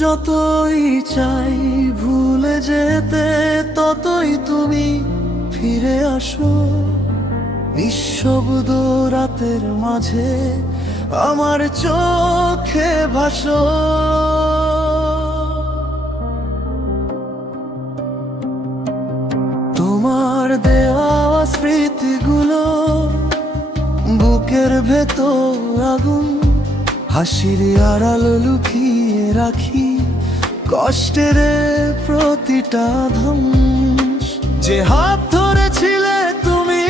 যতই চাই ভুলে যেতে ততই তুমি ফিরে আসো। নিঃশব্দ রাতের মাঝে আমার চোখে ভাসো। তোমার দেওয়া স্মৃতিগুলো বুকের ভেতর আগুন, হাসির আড়াল লুকিয়ে রাখি কষ্টের প্রতিটা ধ্বংস। যে হাত ধরেছিলে তুমি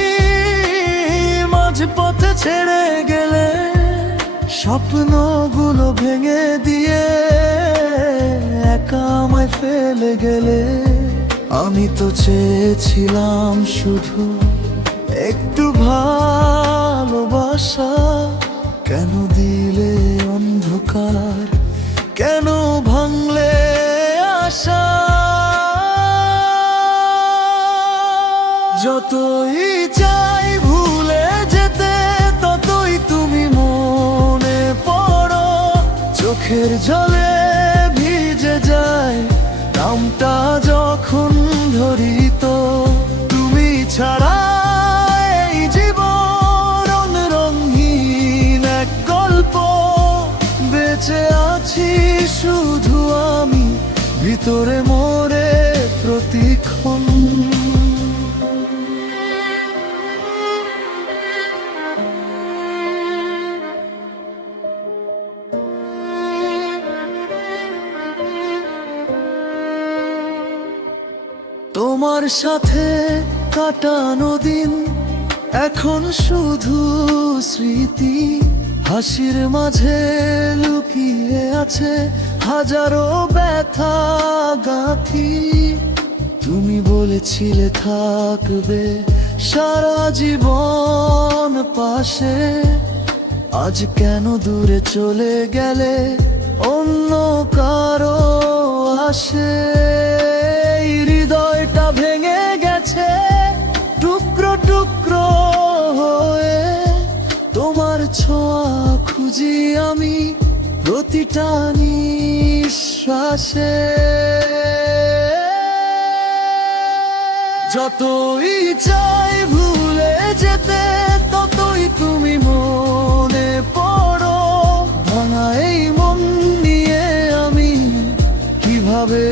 মাঝপথে ছেড়ে গেলে, স্বপ্নগুলো ভেঙে দিয়ে একা আমায় ফেলে গেলে। আমি তো চেয়েছিলাম শুধু একটু ভালোবাসা, কেন দিলে অন্ধকার, কেন ভাঙলে আশা। যতই চাই ভুলে যেতে ততই তুমি মনে পড়ো। চোখের জলে ভিজে যায় নামটা যখন ধরি, তো তুমি ছাড়া এই জীবন রঙহীন এক গল্প। বেঁচে আছি শুধু আমি, ভিতরে মরে প্রতিক্ষণ। তোমার সাথে কাটানো দিন এখন শুধু স্মৃতি। হাসির মাঝে লুকিয়ে আছে হাজারো ব্যথা গাঁথি। তুমি বলেছিলে থাকবে সারা জীবন পাশে, আজ কেন দূরে চলে গেলে অন্য কারো আসে। হৃদয়টা ভেঙে গেছে টুকরো টুকরো হয়ে, তোমার ছোঁয়া খুঁজি আমি প্রতিটা নিঃশ্বাসে। যতই চাই ভুলে যেতে ততই তুমি মনে পড়ো। ভাঙা এই মন নিয়ে আমি কিভাবে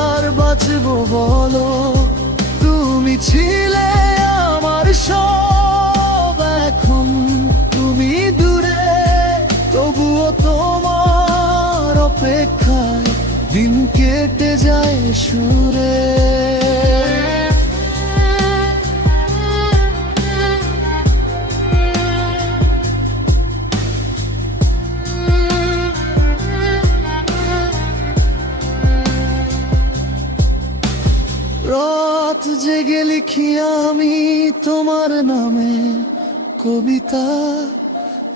আর বাঁচবো বলো। তুমি ছিলে আমার সব, এখন তুমি দূরে, তবুও তোমার অপেক্ষায় দিন কেটে যায় সুরে। রাত জেগে লিখি আমি তোমার নামে কবিতা।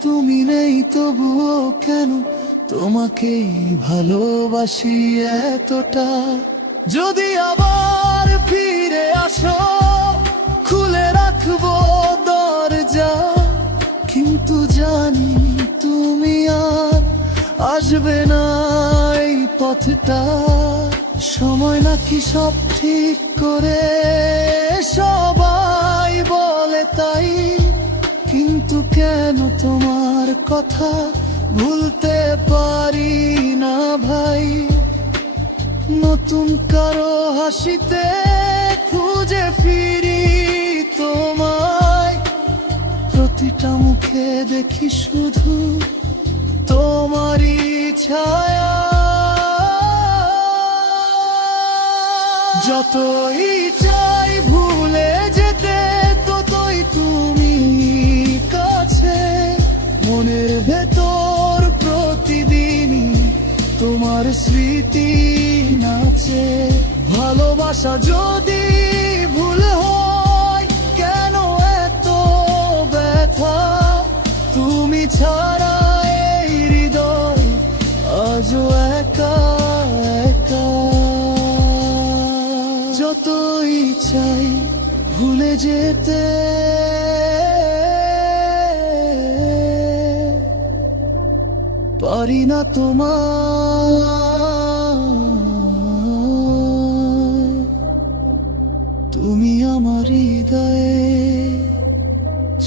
তুমি নেই তবুও কেন তোমাকেই ভালোবাসি এতটা। যদি আবার ফিরে আসো খুলে রাখবো দরজা, কিন্তু জানি তুমি আর আসবে না এই পথটা। সময় নাকি সব ঠিক করে সবাই বলে তাই, কিন্তু কেন তোমার কথা ভুলতে পারি না ভাই। নতুন কারো হাসিতে খুঁজে ফিরি তোমায়, প্রতিটা মুখে দেখি শুধু তোমারই ছায়া। যতই চাই ভুলে যেতে ততই তুমি কাছে, মনের ভেতর প্রতিদিনই তোমার স্মৃতি নাচে। ভালোবাসা যদি ভুল হয় কেন এত ব্যথা, তুমি ছাড়া এই হৃদয় আজও একা একা। যতই চাই ভুলে যেতে পারি না তোমার।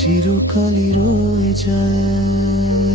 চিরকালই রয়ে যায়।